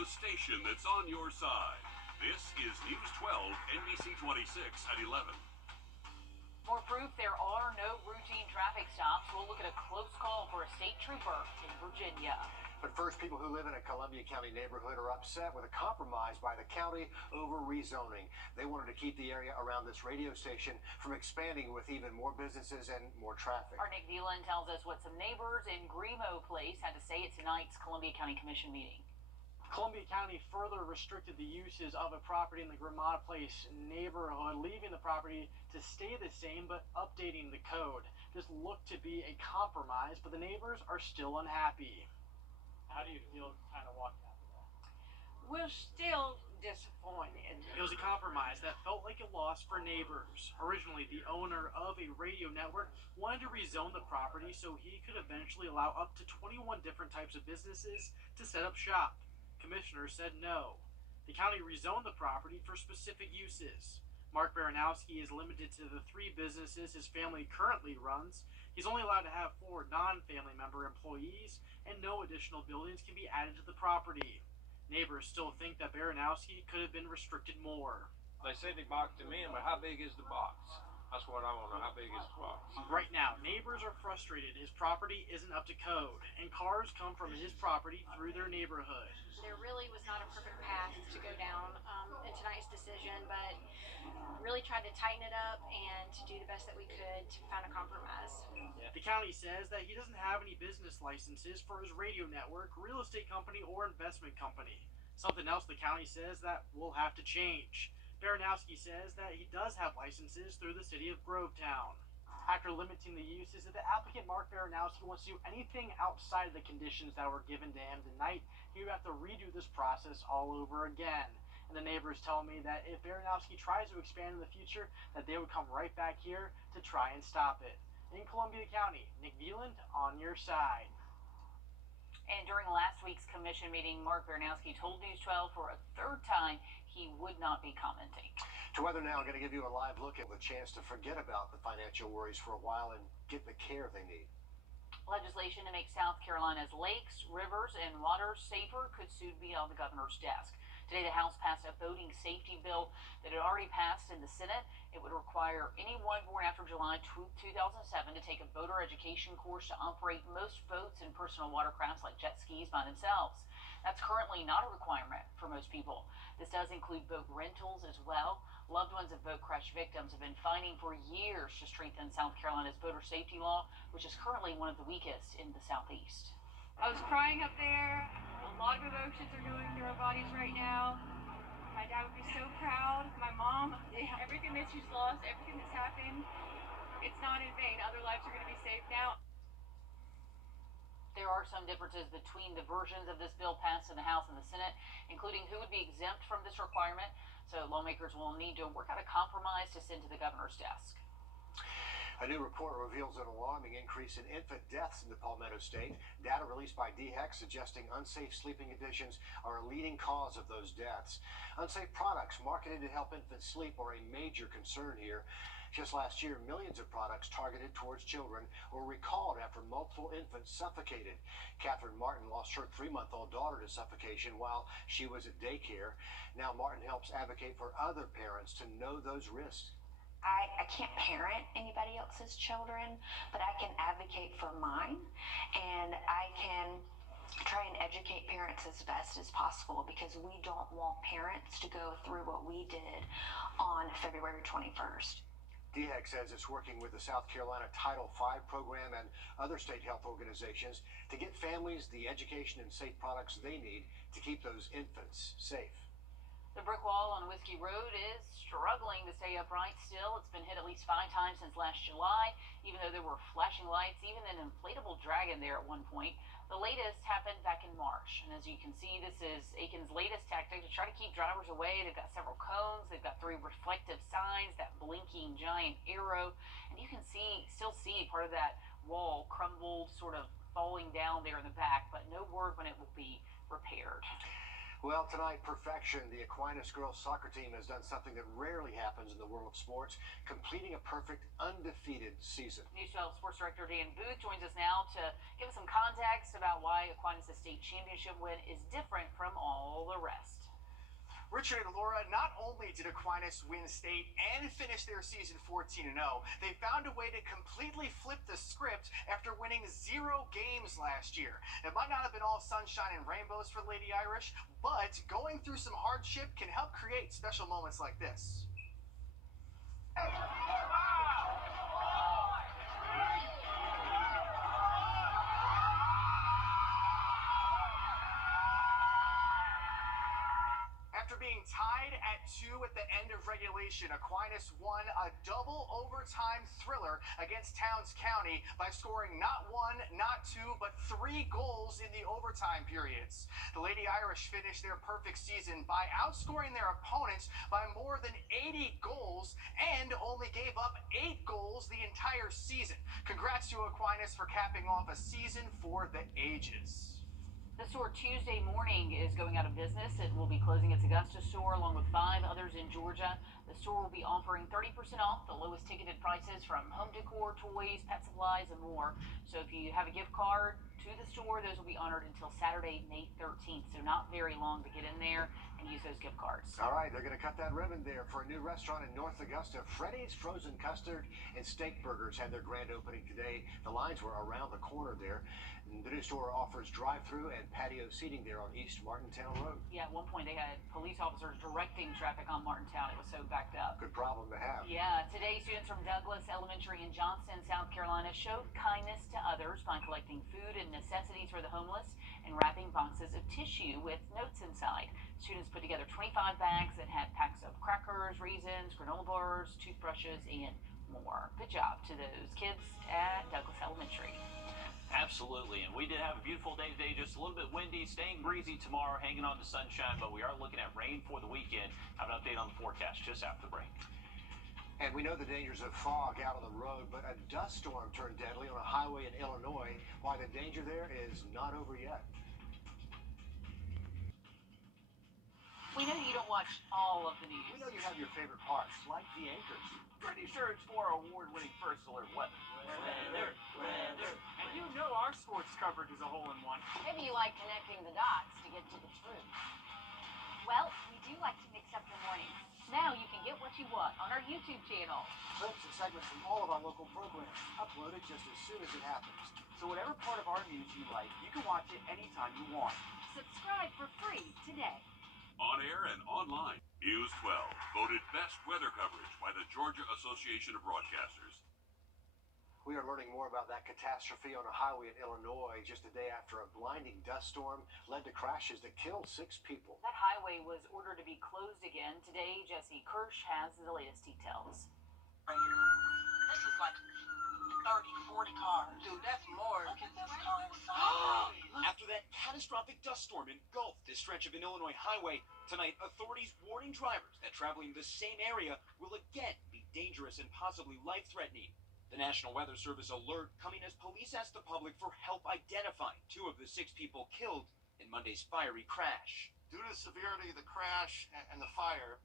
the station that's on your side. This is News 12, NBC 26 at 11. More proof there are no routine traffic stops. We'll look at a close call for a state trooper in Virginia. But first, people who live in a Columbia County neighborhood are upset with a compromise by the county over rezoning. They wanted to keep the area around this radio station from expanding with even more businesses and more traffic. Our Nick Dielan tells us what some neighbors in Grimo Place had to say at tonight's Columbia County Commission meeting. Columbia County further restricted the uses of a property in the Grimada Place neighborhood, leaving the property to stay the same but updating the code. This looked to be a compromise, but the neighbors are still unhappy. How do you feel kind of walking out of that? We're still disappointed. It was a compromise that felt like a loss for neighbors. Originally, the owner of a radio network wanted to rezone the property so he could eventually allow up to 21 different types of businesses to set up shop. Commissioners said no. The county rezoned the property for specific uses. Mark Baranowski is limited to the 3 businesses his family currently runs. He's only allowed to have 4 non-family member employees, and no additional buildings can be added to the property. Neighbors still think that Baranowski could have been restricted more. They said they boxed him in, but how big is the box? That's what I want to know. How big is the box? Right now, neighbors are frustrated. His property isn't up to code, and cars come from his property through their neighborhood. There really was not a perfect path to go down in tonight's decision, but really tried to tighten it up and to do the best that we could to find a compromise. The county says that he doesn't have any business licenses for his radio network, real estate company, or investment company. Something else the county says that will have to change. Baranowski says that he does have licenses through the city of Grovetown. After limiting the uses, if the applicant Mark Baranowski wants to do anything outside of the conditions that were given to him tonight, he would have to redo this process all over again. And the neighbors tell me that if Baranowski tries to expand in the future, that they would come right back here to try and stop it. In Columbia County, Nick Dielan on your side. And during last week's commission meeting, Mark Baranowski told News 12 for a 3rd time he would not be commenting. To Weather Now, I'm going to give you a live look at the chance to forget about the financial worries for a while and get the care they need. Legislation to make South Carolina's lakes, rivers, and waters safer could soon be on the governor's desk. Today, the House passed a boating safety bill that had already passed in the Senate. It would require anyone born after July 2007 to take a boater education course to operate most boats and personal watercrafts like jet skis by themselves. That's currently not a requirement for most people. This does include boat rentals as well. Loved ones of boat crash victims have been fighting for years to strengthen South Carolina's boater safety law, which is currently one of the weakest in the Southeast. I was crying up there. A lot of emotions are going through our bodies right now. My dad would be so proud. My mom, everything that she's lost, everything that's happened, it's not in vain. Other lives are going to be saved now. There are some differences between the versions of this bill passed in the House and the Senate, including who would be exempt from this requirement. So lawmakers will need to work out a compromise to send to the governor's desk. A new report reveals an alarming increase in infant deaths in the Palmetto State. Data released by DHEC suggesting unsafe sleeping conditions are a leading cause of those deaths. Unsafe products marketed to help infants sleep are a major concern here. Just last year, millions of products targeted towards children were recalled after multiple infants suffocated. Catherine Martin lost her 3-month-old daughter to suffocation while she was at daycare. Now Martin helps advocate for other parents to know those risks. I can't parent anybody else's children, but I can advocate for mine, and I can try and educate parents as best as possible, because we don't want parents to go through what we did on February 21st. DHEC says it's working with the South Carolina Title V program and other state health organizations to get families the education and safe products they need to keep those infants safe. The brick wall on Whiskey Road is struggling to stay upright still. It's been hit at least 5 times since last July, even though there were flashing lights, even an inflatable dragon there at one point. The latest happened back in March, and as you can see, this is Aiken's latest tactic to try to keep drivers away. They've got several cones, they've got 3 reflective signs, that blinking giant arrow, and you can still see part of that wall crumbled, sort of falling down there in the back, but no word when it will be repaired. Well, tonight, perfection. The Aquinas girls soccer team has done something that rarely happens in the world of sports, completing a perfect, undefeated season. News 12 Sports Director Dan Booth joins us now to give us some context about why Aquinas' state championship win is different from all the rest. Richard and Laura, not only did Aquinas win state and finish their season 14-0, they found a way to completely flip the script after winning 0 games last year. It might not have been all sunshine and rainbows for Lady Irish, but going through some hardship can help create special moments like this. After being tied at 2 at the end of regulation, Aquinas won a double overtime thriller against Towns County by scoring not 1, not 2, but 3 goals in the overtime periods. The Lady Irish finished their perfect season by outscoring their opponents by more than 80 goals and only gave up 8 goals the entire season. Congrats to Aquinas for capping off a season for the ages. The store Tuesday morning is going out of business. It will be closing its Augusta store along with 5 others in Georgia. The store will be offering 30% off the lowest ticketed prices from home decor, toys, pet supplies, and more. So if you have a gift card to the store, those will be honored until Saturday, May 13th. So not very long to get in there and use those gift cards. All right, they're going to cut that ribbon there for a new restaurant in North Augusta. Freddy's Frozen Custard and Steak Burgers had their grand opening today. The lines were around the corner there. And the new store offers drive-through and patio seating there on East Martintown Road. Yeah, at one point they had police officers directing traffic on Martintown. It was so backed up. Good problem to have. Yeah, today students from Douglas Elementary in Johnston, South Carolina showed kindness to others by collecting food and necessities for the homeless and wrapping boxes of tissue with notes inside. Students put together 25 bags that had packs of crackers, raisins, granola bars, toothbrushes, and more. Good job to those kids at Douglas Elementary. Absolutely, and we did have a beautiful day today, just a little bit windy, staying breezy tomorrow, hanging on to sunshine, but we are looking at rain for the weekend. Have an update on the forecast just after the break. And we know the dangers of fog out on the road, but a dust storm turned deadly on a highway in Illinois. Why the danger there is not over yet. We know you don't watch all of the news. We know you have your favorite parts, like the anchors. Pretty sure it's for our award-winning First Alert weather. Weather. And you know our sports coverage is a hole-in-one. Maybe you like connecting the dots to get to the truth. Well, we do like to mix up your mornings. Now you can get what you want on our YouTube channel. Clips and segments from all of our local programs, uploaded just as soon as it happens. So whatever part of our news you like, you can watch it anytime you want. Subscribe for free today. On air and online, News 12, voted best weather coverage by the Georgia Association of Broadcasters. We are learning more about that catastrophe on a highway in Illinois just a day after a blinding dust storm led to crashes that killed 6 people. That highway was ordered to be closed again. Today, Jesse Kirsch has the latest details. This is like 30, 40 cars. Dude, that's more. Look at this car. After that catastrophic dust storm engulfed this stretch of an Illinois highway, tonight authorities warning drivers that traveling the same area will again be dangerous and possibly life-threatening. The National Weather Service alert coming as police asked the public for help identifying 2 of the 6 people killed in Monday's fiery crash. Due to the severity of the crash and the fire,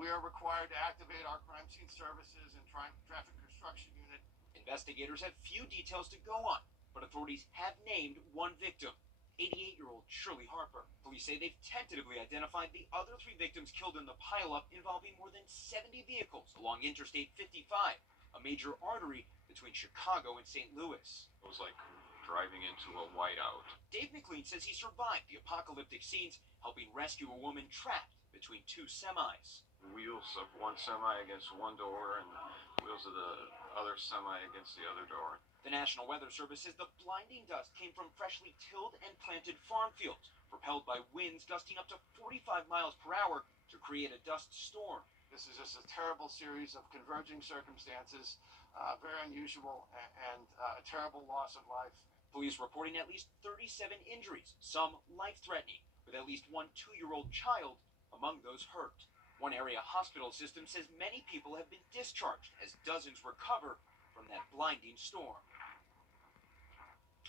we are required to activate our crime scene services and traffic construction unit. Investigators have few details to go on, but authorities have named 1 victim, 88-year-old Shirley Harper. Police say they've tentatively identified the other 3 victims killed in the pileup involving more than 70 vehicles along Interstate 55, a major artery between Chicago and St. Louis. It was like driving into a whiteout. Dave McLean says he survived the apocalyptic scenes, helping rescue a woman trapped between 2 semis. Wheels of one semi against one door and wheels of the other semi against the other door. The National Weather Service says the blinding dust came from freshly tilled and planted farm fields, propelled by winds gusting up to 45 miles per hour to create a dust storm. This is just a terrible series of converging circumstances, very unusual, and a terrible loss of life. Police reporting at least 37 injuries, some life-threatening, with at least 1 2-year-old child among those hurt. One area hospital system says many people have been discharged as dozens recover from that blinding storm.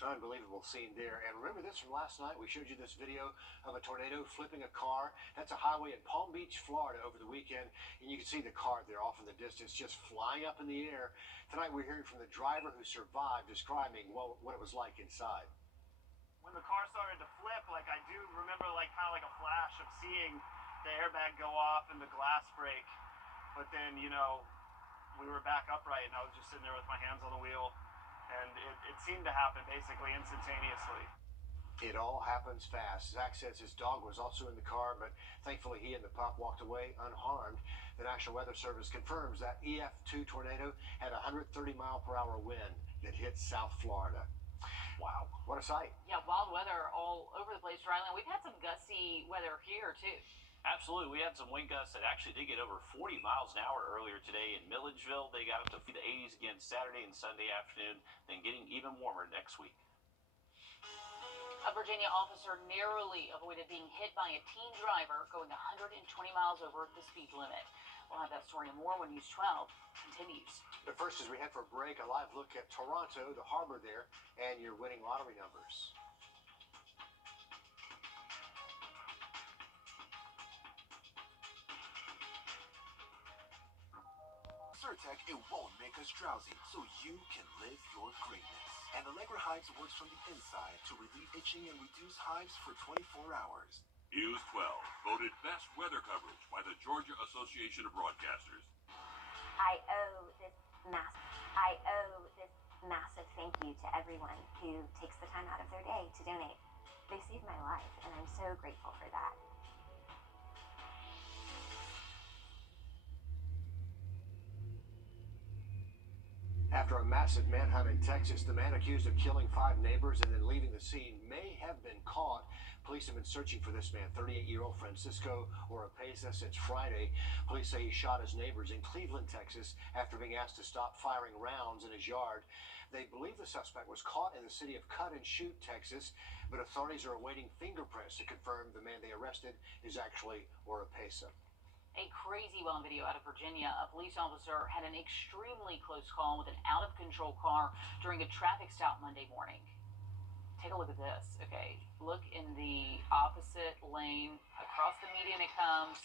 Unbelievable scene there. And remember this from last night? We showed you this video of a tornado flipping a car. That's a highway in Palm Beach, Florida over the weekend. And you can see the car there off in the distance just flying up in the air. Tonight we're hearing from the driver who survived, describing what it was like inside. When the car started to flip, like I do remember like kind of like a flash of seeing the airbag go off and the glass break. But then, you know, we were back upright and I was just sitting there with my hands on the wheel. And it seemed to happen basically instantaneously. It all happens fast. Zach says his dog was also in the car, but thankfully he and the pup walked away unharmed. The National Weather Service confirms that EF2 tornado had a 130-mile-per-hour wind that hit South Florida. Wow, what a sight. Yeah, wild weather all over the place, Riley. We've had some gusty weather here, too. Absolutely. We had some wind gusts that actually did get over 40 miles an hour earlier today in Milledgeville. They got up to the 80s again Saturday and Sunday afternoon, then getting even warmer next week. A Virginia officer narrowly avoided being hit by a teen driver going 120 miles over the speed limit. We'll have that story and more when News 12 continues. But first, as we head for a break, a live look at Toronto, the harbor there, and your winning lottery numbers. Zyrtec, it won't make us drowsy, so you can live your greatness. And Allegra Hives works from the inside to relieve itching and reduce hives for 24 hours. News 12, voted best weather coverage by the Georgia Association of Broadcasters. I owe this massive thank you to everyone who takes the time out of their day to donate. They saved my life, and I'm so grateful for that. After a massive manhunt in Texas, the man accused of killing 5 neighbors and then leaving the scene may have been caught. Police have been searching for this man, 38-year-old Francisco Oropesa, since Friday. Police say he shot his neighbors in Cleveland, Texas, after being asked to stop firing rounds in his yard. They believe the suspect was caught in the city of Cut and Shoot, Texas, but authorities are awaiting fingerprints to confirm the man they arrested is actually Oropesa. A crazy wild video out of Virginia. A police officer had an extremely close call with an out-of-control car during a traffic stop Monday morning. Take a look at this. Okay, look in the opposite lane. Across the median it comes.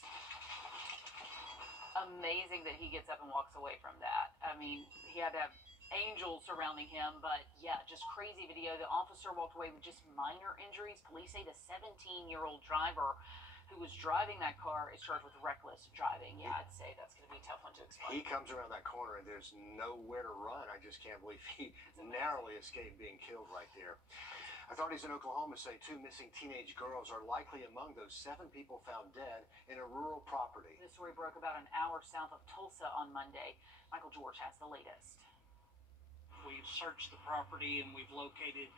Amazing that he gets up and walks away from that. I mean, he had to have angels surrounding him, but yeah, just crazy video. The officer walked away with just minor injuries. Police say the 17-year-old driver who was driving that car is charged with reckless driving. Yeah, I'd say that's going to be a tough one to explain. He comes around that corner and there's nowhere to run. I just can't believe he narrowly escaped being killed right there. Authorities in Oklahoma say 2 missing teenage girls are likely among those 7 people found dead in a rural property. This story broke about an hour south of Tulsa on Monday. Michael George has the latest. We've searched the property and we've located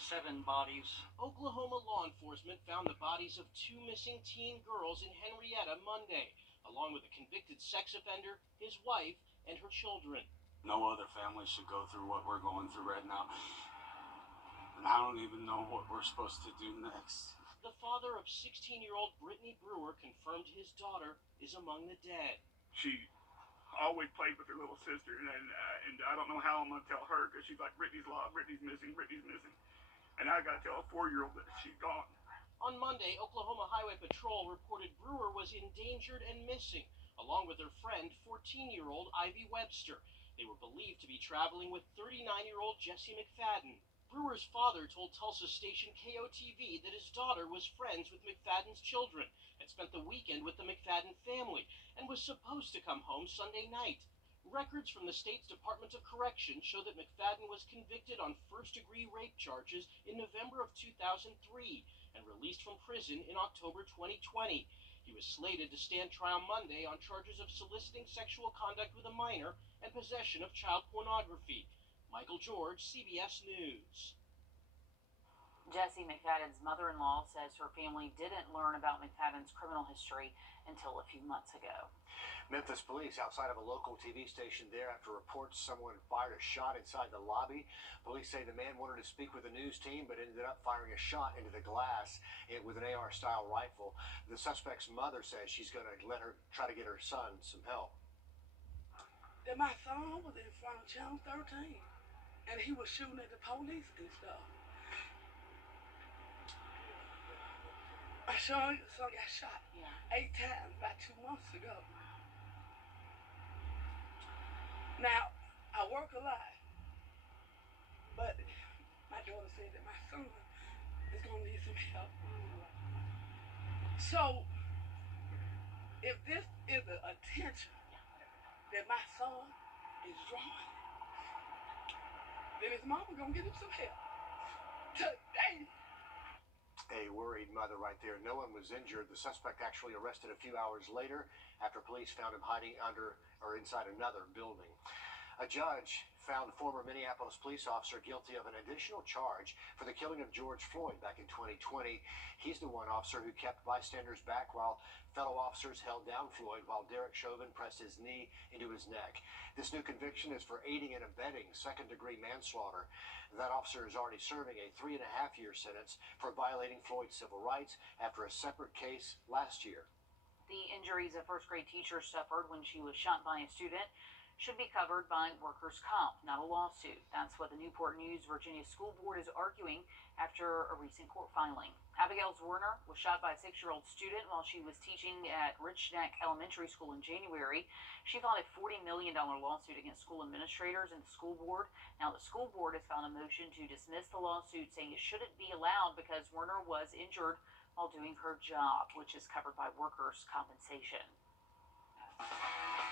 7 bodies. Oklahoma law enforcement found the bodies of 2 missing teen girls in Henrietta Monday, along with a convicted sex offender, his wife, and her children. No other family should go through what we're going through right now. And I don't even know what we're supposed to do next. The father of 16-year-old Brittany Brewer confirmed his daughter is among the dead. She always played with her little sister, and I don't know how I'm going to tell her, because she's like, Brittany's lost, Brittany's missing. And I got to tell a 4-year-old that she's gone. On Monday, Oklahoma Highway Patrol reported Brewer was endangered and missing, along with her friend, 14-year-old Ivy Webster. They were believed to be traveling with 39-year-old Jesse McFadden. Brewer's father told Tulsa station KOTV that his daughter was friends with McFadden's children, had spent the weekend with the McFadden family, and was supposed to come home Sunday night. Records from the state's Department of Correction show that McFadden was convicted on first-degree rape charges in November of 2003 and released from prison in October 2020. He was slated to stand trial Monday on charges of soliciting sexual conduct with a minor and possession of child pornography. Michael George, CBS News. Jesse McFadden's mother-in-law says her family didn't learn about McFadden's criminal history until a few months ago. Memphis police outside of a local TV station there after reports someone fired a shot inside the lobby. Police say the man wanted to speak with the news team but ended up firing a shot into the glass with an AR-style rifle. The suspect's mother says she's going to let her try to get her son some help. That my son was in front of Channel 13. and he was shooting at the police and stuff. My son got shot 8 times about 2 months ago. Now, I work a lot, but my daughter said that my son is going to need some help. So, if this is the attention that my son is drawing, then his mama going to get him some help. Today. A worried mother right there. No one was injured. The suspect actually arrested a few hours later after police found him hiding under or inside another building. A judge found former Minneapolis police officer guilty of an additional charge for the killing of George Floyd back in 2020. He's the one officer who kept bystanders back while fellow officers held down Floyd while Derek Chauvin pressed his knee into his neck. This new conviction is for aiding and abetting second-degree manslaughter. That officer is already serving a 3.5-year sentence for violating Floyd's civil rights after a separate case last year. The injuries a first-grade teacher suffered when she was shot by a student should be covered by workers' comp, not a lawsuit. That's what the Newport News Virginia School Board is arguing after a recent court filing. Abigail Werner was shot by a 6-year-old student while she was teaching at Rich Neck Elementary School in January. She filed a $40 million lawsuit against school administrators and the school board. Now, the school board has filed a motion to dismiss the lawsuit, saying it shouldn't be allowed because Werner was injured while doing her job, which is covered by workers' compensation.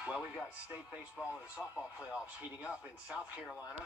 Well, we've got state baseball and softball playoffs heating up in South Carolina.